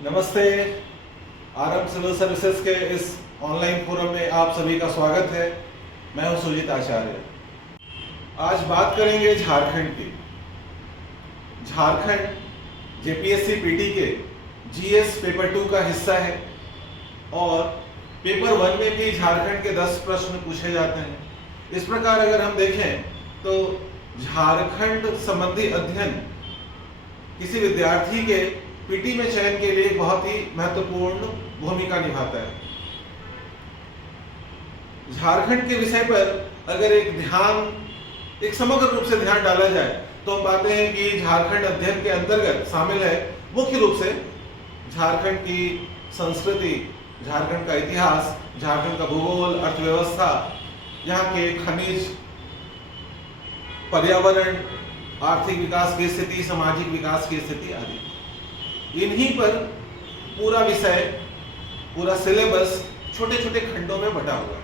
नमस्ते। RM civil services के इस ऑनलाइन फोरम में आप सभी का स्वागत है। मैं हूं सुजीत आचार्य। आज बात करेंगे झारखंड की। झारखंड जेपीएससी पीटी के जीएस पेपर 2 का हिस्सा है और पेपर 1 में भी झारखंड के 10 प्रश्न पूछे जाते हैं। इस प्रकार अगर हम देखें तो झारखंड संबंधी अध्ययन किसी विद्यार्थी के पीटी में चयन के लिए बहुत ही महत्वपूर्ण भूमिका निभाता है। झारखंड के विषय पर अगर एक समग्र रूप से ध्यान डाला जाए तो हम पाते हैं कि झारखंड अध्ययन के अंतर्गत शामिल है मुख्य रूप से झारखंड की संस्कृति, झारखंड का इतिहास, झारखंड का भूगोल, अर्थव्यवस्था, यहाँ के खनिज, पर्यावरण, आर्थिक विकास की स्थिति, सामाजिक विकास की स्थिति आदि। इन्हीं पर पूरा विषय, पूरा सिलेबस छोटे छोटे खंडों में बटा हुआ है।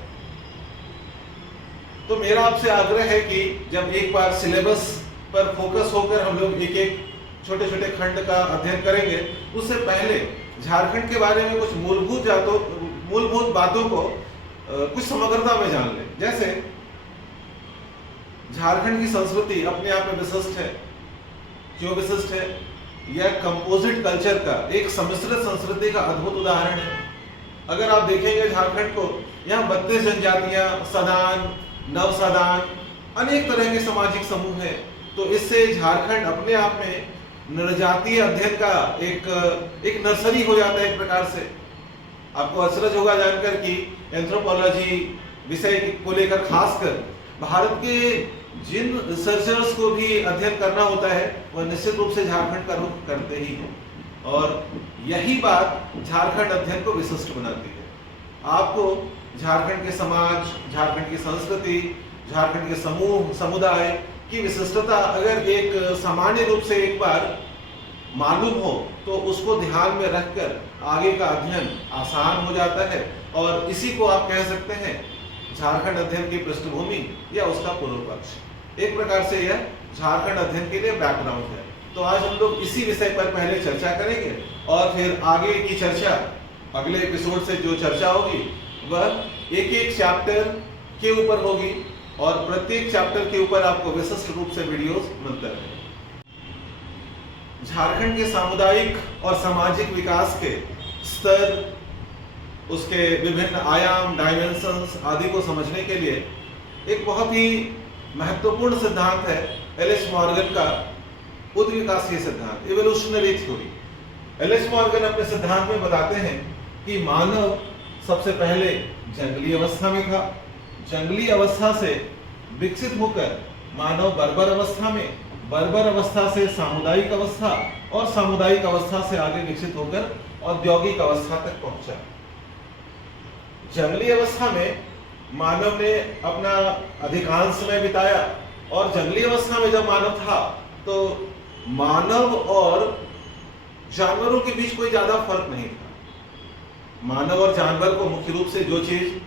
तो मेरा आपसे आग्रह है कि जब एक बार सिलेबस पर फोकस होकर हम लोग एक एक छोटे छोटे खंड का अध्ययन करेंगे, उससे पहले झारखंड के बारे में कुछ मूलभूत बातों को कुछ समग्रता में जान लें। जैसे झारखंड की संस्कृति अपने आप में विशिष्ट है। क्यों विशिष्ट है? यह कंपोजिट कल्चर का, एक सम्मिश्रित संस्कृति का अद्भुत उदाहरण है। अगर आप देखेंगे झारखंड को, यहाँ 32 जनजातियां, सदान, नवसदान, अनेक तरह के सामाजिक समूह हैं। तो इससे झारखंड अपने आप में नृजातीय अध्ययन का एक नर्सरी हो जाता है एक प्रकार से। आपको अचरज होगा जानकर कि एंथ्रोपोलॉजी विषय को लेकर खासकर भारत के जिन रिसर्चर्स को भी अध्ययन करना होता है वह निश्चित रूप से झारखंड का रुख करते ही हैं और यही बात झारखंड अध्ययन को विशिष्ट बनाती है। आपको झारखंड के समाज, झारखंड की संस्कृति, झारखंड के समूह, समुदाय की विशिष्टता अगर एक सामान्य रूप से एक बार मालूम हो तो उसको ध्यान में रखकर आगे का अध्ययन आसान हो जाता है और इसी को आप कह सकते हैं झारखंड अध्ययन की पृष्ठभूमि या उसका पूर्व पक्ष। एक प्रकार से यह झारखंड अध्ययन के लिए बैकग्राउंड है। तो आज हम लोग इसी विषय पर पहले चर्चा करेंगे और फिर आगे की चर्चा, अगले एपिसोड से जो चर्चा होगी वह एक एक चैप्टर के ऊपर होगी और प्रत्येक चैप्टर के ऊपर आपको विशिष्ट रूप से वीडियोस मिलते रहेंगे। झारखंड के सामुदायिक और सामाजिक विकास के स्तर, उसके विभिन्न आयाम, डायमेंशंस आदि को समझने के लिए एक बहुत ही महत्वपूर्ण सिद्धांत है एलिस मॉर्गन का उद्विकासीय सिद्धांत, इवोल्यूशनरी थ्योरी। एलिस मॉर्गन अपने सिद्धांत में बताते हैं कि मानव सबसे पहले जंगली अवस्था में था। जंगली अवस्था से विकसित होकर मानव बर्बर अवस्था में, बर्बर अवस्था से सामुदायिक अवस्था और सामुदायिक अवस्था से आगे विकसित होकर औद्योगिक अवस्था तक पहुंचा। जंगली अवस्था में मानव ने अपना अधिकांश समय बिताया और जंगली अवस्था में जब मानव था तो मानव और जानवरों के बीच कोई ज्यादा फर्क नहीं था। मानव और जानवर को मुख्य रूप से जो चीज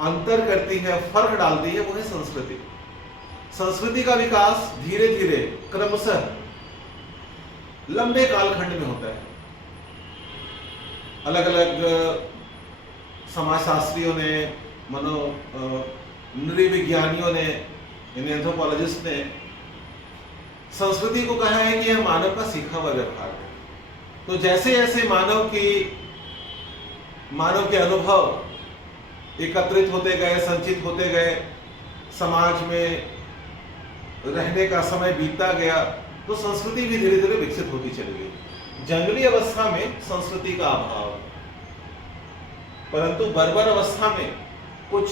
अंतर करती है, फर्क डालती है, वो है संस्कृति। संस्कृति का विकास धीरे धीरे क्रमशः लंबे कालखंड में होता है। अलग अलग समाजशास्त्रियों ने, नृविज्ञानियों ने, एंथ्रोपोलॉजिस्ट ने संस्कृति को कहा है कि यह मानव का सीखा हुआ व्यवहार है। तो जैसे जैसे मानव के अनुभव एकत्रित होते गए, संचित होते गए, समाज में रहने का समय बीतता गया तो संस्कृति भी धीरे धीरे विकसित होती चली गई। जंगली अवस्था में संस्कृति का अभाव, परंतु बर्बर अवस्था में कुछ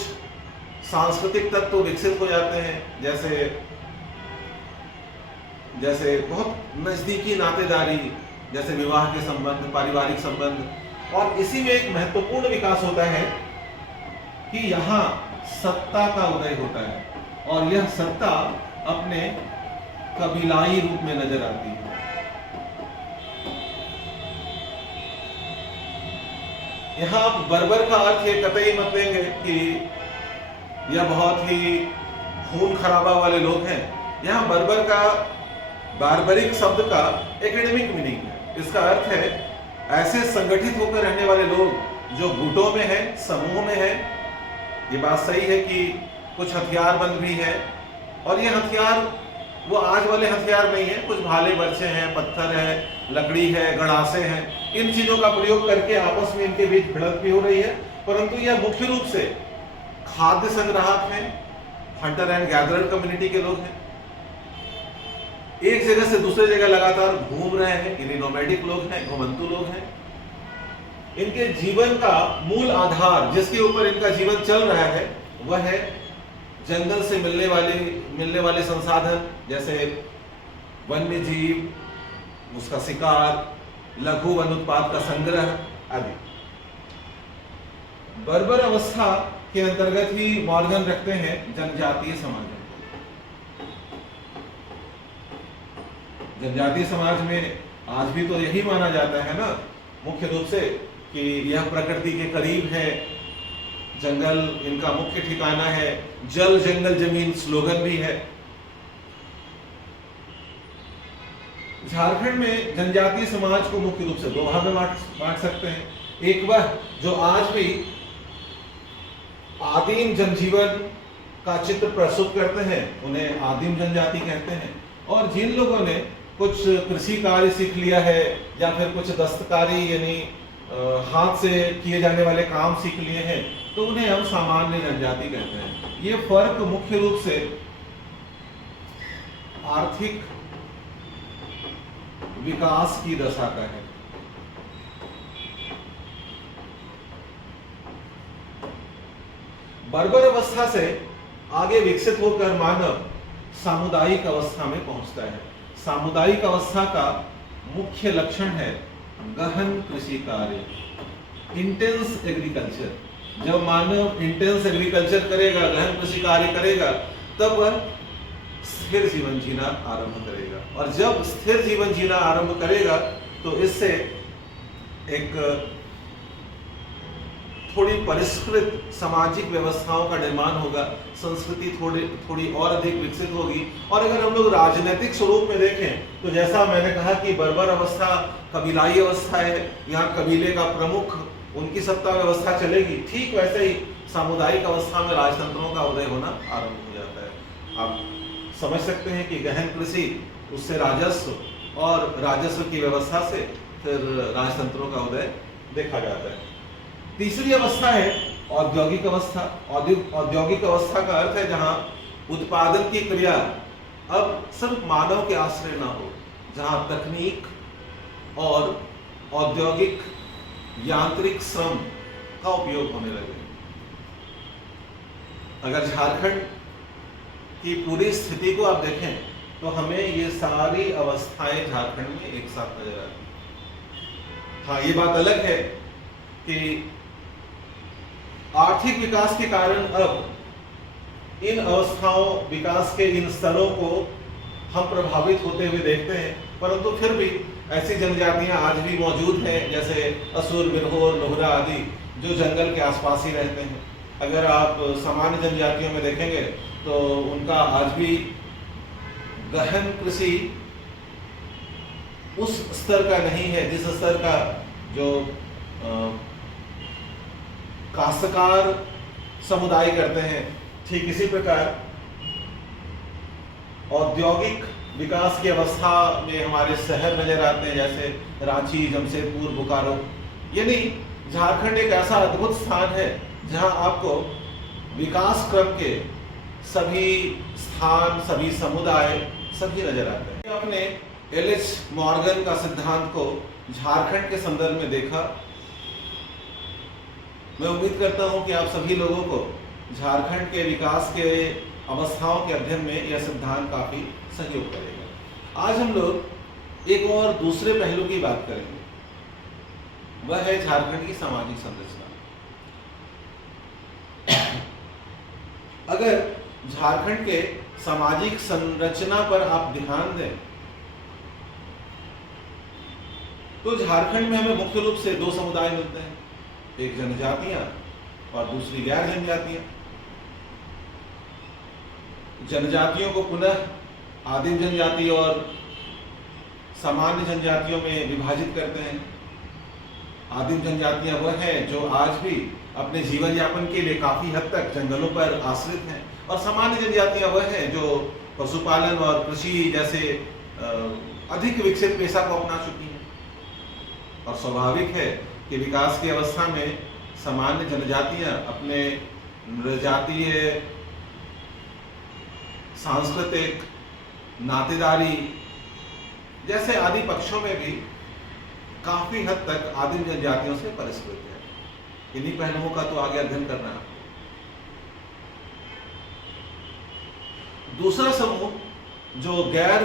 सांस्कृतिक तत्व विकसित हो जाते हैं, जैसे बहुत नजदीकी नातेदारी, जैसे विवाह के संबंध, पारिवारिक संबंध। और इसी में एक महत्वपूर्ण विकास होता है कि यहाँ सत्ता का उदय होता है और यह सत्ता अपने कबीलाई रूप में नजर आती है। यहाँ बर्बर का अर्थ ये कतई मत लेंगे कि यह बहुत ही खून खराबा वाले लोग हैं। यहाँ बर्बर का बार्बरिक शब्द का एकेडमिक मीनिंग है। इसका अर्थ है ऐसे संगठित होकर रहने वाले लोग जो गुटों में है, समूह में है, ये बात सही है कि कुछ हथियारबंद भी है, और ये हथियार वो आज वाले हथियार नहीं है, कुछ भाले बर्छे हैं, पत्थर है, लकड़ी है, गड़ासे हैं, इन चीजों का प्रयोग करके आपस में इनके बीच भिड़ंत भी हो रही है। परंतु यह मुख्य रूप से खाद्य संग्राहक हैं, हंटर एंड गैदरर कम्युनिटी के लोग हैं, एक जगह से दूसरे जगह लगातार घूम रहे हैं, इन्हीं नोमैडिक लोग हैं, घुमंतु लोग हैं। इनके जीवन का मूल आधार, जिसके ऊपर इनका जीवन चल रहा है, वह है जंगल से मिलने वाले संसाधन, जैसे वन्य जीव, उसका शिकार, लघु वन उत्पाद का संग्रह आदि। बर्बर अवस्था के अंतर्गत ही मॉर्गन रखते हैं जनजातीय समाज। जनजातीय समाज में आज भी तो यही माना जाता है ना, मुख्य रूप से, कि यह प्रकृति के करीब है, जंगल इनका मुख्य ठिकाना है, जल जंगल जमीन स्लोगन भी है। झारखंड में जनजातीय समाज को मुख्य रूप से दो भाग में बांट सकते हैं। एक वह जो आज भी आदिम जनजीवन का चित्र प्रस्तुत करते हैं, उन्हें आदिम जनजाति कहते हैं, और जिन लोगों ने कुछ कृषि कार्य सीख लिया है या फिर कुछ दस्तकारी यानी हाथ से किए जाने वाले काम सीख लिए हैं, तो उन्हें हम सामान्य जनजाति कहते हैं। ये फर्क मुख्य रूप से आर्थिक विकास की दशा का है। बर्बर अवस्था से आगे विकसित होकर मानव सामुदायिक अवस्था में पहुंचता है। सामुदायिक अवस्था का मुख्य लक्षण है गहन कृषि कार्य, इंटेंस एग्रीकल्चर। जब मानव इंटेंस एग्रीकल्चर करेगा, गहन कृषि कार्य करेगा, तब वह स्थिर जीवन जीना आरंभ करेगा, और जब स्थिर जीवन जीना आरंभ करेगा तो इससे एक थोड़ी परिष्कृत सामाजिक व्यवस्थाओं का निर्माण होगा, संस्कृति थोड़ी और अधिक विकसित होगी। और अगर हम लोग राजनीतिक स्वरूप में देखें तो जैसा मैंने कहा कि बर्बर अवस्था कबीलाई अवस्था है, यहाँ कबीले का प्रमुख, उनकी सत्ता व्यवस्था चलेगी, ठीक वैसे ही सामुदायिक अवस्था में राजतंत्रों का उदय होना आरंभ हो जाता है। आप समझ सकते हैं कि गहन कृषि, उससे राजस्व, और राजस्व की व्यवस्था से फिर राजतंत्रों का उदय देखा जाता है। तीसरी अवस्था है औद्योगिक अवस्था। औद्योगिक अवस्था का अर्थ है जहां उत्पादन की क्रिया अब सिर्फ मानव के आश्रय ना हो, जहां तकनीक और औद्योगिक यांत्रिक श्रम का उपयोग होने लगे। अगर झारखंड की पूरी स्थिति को आप देखें तो हमें ये सारी अवस्थाएं झारखंड में एक साथ नजर आती हैं। हाँ, ये बात अलग है कि आर्थिक विकास के कारण अब इन अवस्थाओं, विकास के इन स्तरों को हम प्रभावित होते हुए देखते हैं, परंतु फिर भी ऐसी जनजातियां आज भी मौजूद हैं, जैसे असुर, बिरहोर, लोहरा आदि, जो जंगल के आसपास ही रहते हैं। अगर आप सामान्य जनजातियों में देखेंगे तो उनका आज भी गहन कृषि उस स्तर का नहीं है जिस स्तर का जो काश्तकार समुदाय करते हैं। ठीक इसी प्रकार औद्योगिक विकास की अवस्था में हमारे शहर नजर आते हैं, जैसे रांची, जमशेदपुर, बोकारो। यानी झारखंड एक ऐसा अद्भुत स्थान है जहां आपको विकास क्रम के सभी स्थान, सभी समुदाय, सभी नजर आते हैं। आपने एल.एच. मॉर्गन का सिद्धांत को झारखंड के संदर्भ में देखा। मैं उम्मीद करता हूं कि आप सभी लोगों को झारखंड के विकास के अवस्थाओं के अध्ययन में यह सिद्धांत काफी सहयोग करेगा। आज हम लोग एक और दूसरे पहलू की बात करेंगे, वह है झारखंड की सामाजिक संरचना। अगर झारखंड के सामाजिक संरचना पर आप ध्यान दें तो झारखंड में हमें मुख्य रूप से दो समुदाय मिलते हैं, एक जनजातियां और दूसरी गैर जनजातियां। जनजातियों को पुनः आदिम जनजाति और सामान्य जनजातियों में विभाजित करते हैं। आदिम जनजातियां वह हैं जो आज भी अपने जीवन यापन के लिए काफ़ी हद तक जंगलों पर आश्रित हैं, और सामान्य जनजातियां वह हैं जो पशुपालन और कृषि जैसे अधिक विकसित पेशा को अपना चुकी हैं। और स्वाभाविक है कि विकास की अवस्था में सामान्य जनजातियां अपने नृजातीय, सांस्कृतिक, नातेदारी जैसे आदि पक्षों में भी काफी हद तक आदिम जनजातियों से परिष्कृत है। इन्हीं पहलुओं का तो आगे अध्ययन करना है। दूसरा समूह जो गैर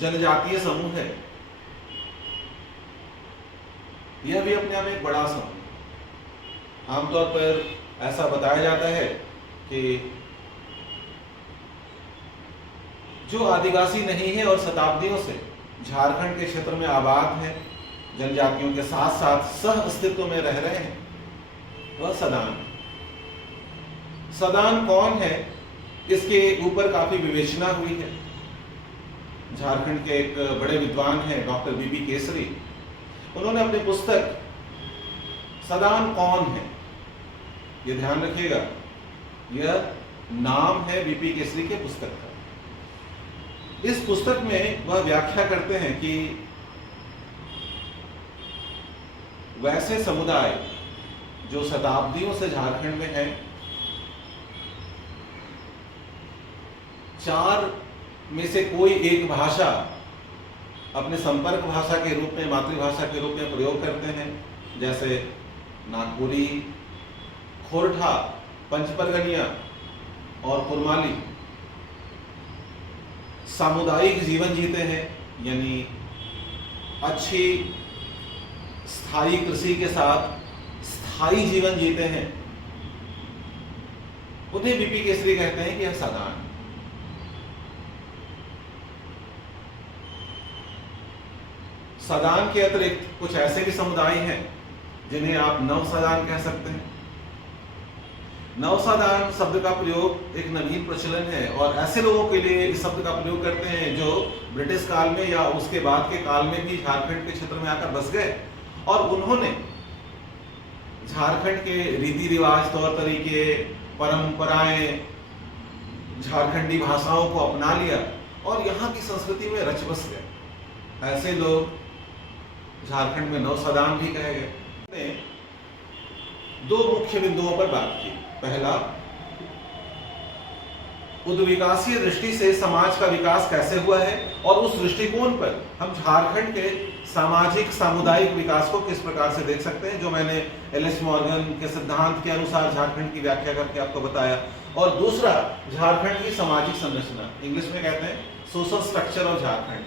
जनजातीय समूह है, यह भी अपने आप एक बड़ा समूह। आमतौर पर ऐसा बताया जाता है कि जो आदिवासी नहीं है और शताब्दियों से झारखंड के क्षेत्र में आबाद है, जनजातियों के साथ साथ सह अस्तित्व में रह रहे हैं, वह सदान है। सदान कौन है, इसके ऊपर काफी विवेचना हुई है। झारखंड के एक बड़े विद्वान हैं डॉक्टर बीपी केसरी, उन्होंने अपनी पुस्तक सदान कौन है, ये ध्यान रखिएगा, यह नाम है बीपी केसरी के पुस्तक का। इस पुस्तक में वह व्याख्या करते हैं कि वैसे समुदाय जो शताब्दियों से झारखंड में हैं, 4 में से कोई एक भाषा अपने संपर्क भाषा के रूप में, मातृभाषा के रूप में प्रयोग करते हैं, जैसे नागपुरी, खोरठा, पंचपरगनिया और कुरमाली। सामुदायिक जीवन जीते हैं, यानी अच्छी स्थायी कृषि के साथ स्थायी जीवन जीते हैं। उन्हें बीपी केसरी कहते हैं कि यह सदान। सदान के अतिरिक्त कुछ ऐसे भी समुदाय हैं जिन्हें आप नवसदान कह सकते हैं। नवसदान शब्द का प्रयोग एक नवीन प्रचलन है, और ऐसे लोगों के लिए इस शब्द का प्रयोग करते हैं जो ब्रिटिश काल में या उसके बाद के काल में भी झारखंड के क्षेत्र में आकर बस गए, और उन्होंने झारखंड के रीति रिवाज, तौर तरीके, परंपराएं, झारखंडी भाषाओं को अपना लिया और यहाँ की संस्कृति में रच बस गए। ऐसे लोग झारखंड में नवसदान भी कहे गए। ने 2 मुख्य बिंदुओं पर बात की। पहला, उद्विकासीय दृष्टि से समाज का विकास कैसे हुआ है, और उस दृष्टिकोण पर हम झारखंड के सामाजिक सामुदायिक विकास को किस प्रकार से देख सकते हैं, जो मैंने एल.एच. मॉर्गन के सिद्धांत के अनुसार झारखंड की व्याख्या करके आपको बताया। और दूसरा, झारखंड की सामाजिक संरचना, इंग्लिश में कहते हैं सोशल स्ट्रक्चर ऑफ झारखंड।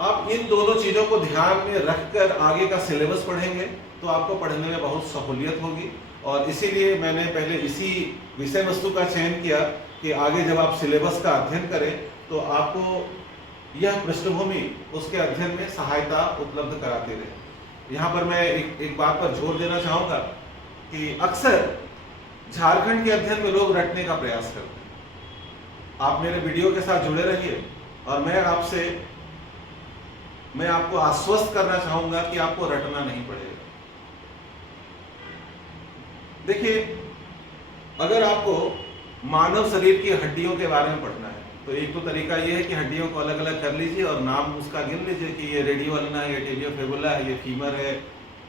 आप इन दोनों चीजों को ध्यान में रखकर आगे का सिलेबस पढ़ेंगे तो आपको पढ़ने में बहुत सहूलियत होगी, और इसीलिए मैंने पहले इसी विषय वस्तु का चयन किया कि आगे जब आप सिलेबस का अध्ययन करें तो आपको यह पृष्ठभूमि उसके अध्ययन में सहायता उपलब्ध कराते रहे। यहाँ पर मैं एक बात पर जोर देना चाहूँगा कि अक्सर झारखंड के अध्ययन में लोग रटने का प्रयास करते हैं। आप मेरे वीडियो के साथ जुड़े रहिए, और मैं आपको आश्वस्त करना चाहूँगा कि आपको रटना नहीं पड़ेगा। देखिए, अगर आपको मानव शरीर की हड्डियों के बारे में पढ़ना है तो एक तो तरीका ये है कि हड्डियों को अलग अलग कर लीजिए और नाम उसका गिन लीजिए कि ये रेडियोल्ना है, ये टिबियोफिबुला है, ये फीमर है,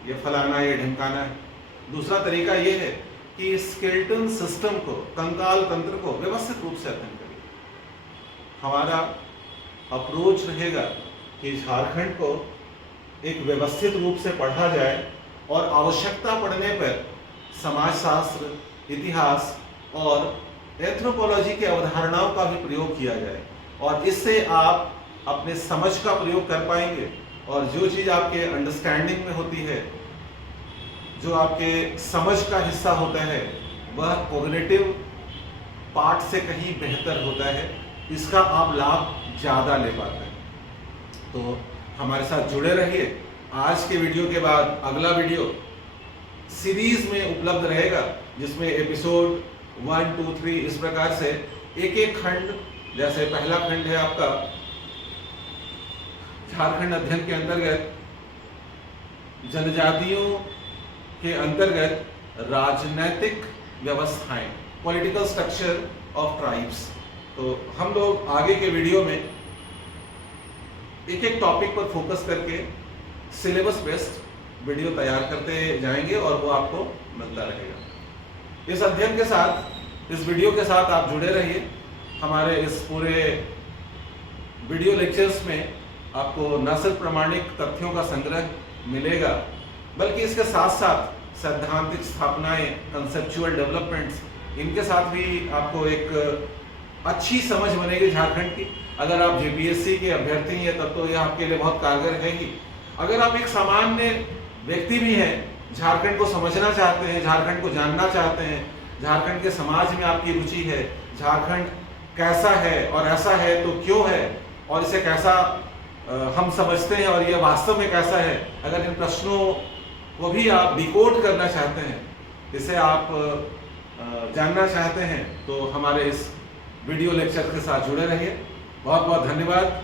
ये फलाना, ये ढिमकाना है। दूसरा तरीका ये है कि स्केलेटन सिस्टम को, कंकाल तंत्र को व्यवस्थित रूप से अध्ययन करिए। हमारा अप्रोच रहेगा कि झारखंड को एक व्यवस्थित रूप से पढ़ा जाए, और आवश्यकता पड़ने पर समाजशास्त्र, इतिहास और एंथ्रोपोलॉजी की अवधारणाओं का भी प्रयोग किया जाए, और इससे आप अपने समझ का प्रयोग कर पाएंगे, और जो चीज़ आपके अंडरस्टैंडिंग में होती है, जो आपके समझ का हिस्सा होता है, वह कॉग्निटिव पार्ट से कहीं बेहतर होता है। इसका आप लाभ ज़्यादा ले पाते हैं। तो हमारे साथ जुड़े रहिए। आज के वीडियो के बाद अगला वीडियो सीरीज में उपलब्ध रहेगा, जिसमें एपिसोड 1, 2, 3 इस प्रकार से एक एक खंड, जैसे पहला खंड है आपका झारखंड अध्ययन के अंतर्गत जनजातियों के अंतर्गत राजनैतिक व्यवस्थाएं, पॉलिटिकल स्ट्रक्चर ऑफ ट्राइब्स। तो हम लोग आगे के वीडियो में एक एक टॉपिक पर फोकस करके सिलेबस बेस्ड वीडियो तैयार करते जाएंगे और वो आपको मिलता रहेगा। इस अध्ययन के साथ, इस वीडियो के साथ आप जुड़े रहिए। हमारे इस पूरे वीडियो लेक्चर्स में आपको न सिर्फ प्रमाणिक तथ्यों का संग्रह मिलेगा, बल्कि इसके साथ साथ सैद्धांतिक स्थापनाएं, कंसेप्चुअल डेवलपमेंट्स, इनके साथ भी आपको एक अच्छी समझ बनेगी झारखंड की। अगर आप जेपीएससी के अभ्यर्थी हैं तब तो यह आपके लिए बहुत कारगर है ही। अगर आप एक सामान्य व्यक्ति भी हैं, झारखंड को समझना चाहते हैं, झारखंड को जानना चाहते हैं, झारखंड के समाज में आपकी रुचि है, झारखंड कैसा है और ऐसा है तो क्यों है, और इसे कैसा हम समझते हैं और यह वास्तव में कैसा है, अगर इन प्रश्नों को भी आप डिकोड करना चाहते हैं, इसे आप जानना चाहते हैं, तो हमारे इस वीडियो लेक्चर के साथ जुड़े रहिए। बहुत बहुत धन्यवाद।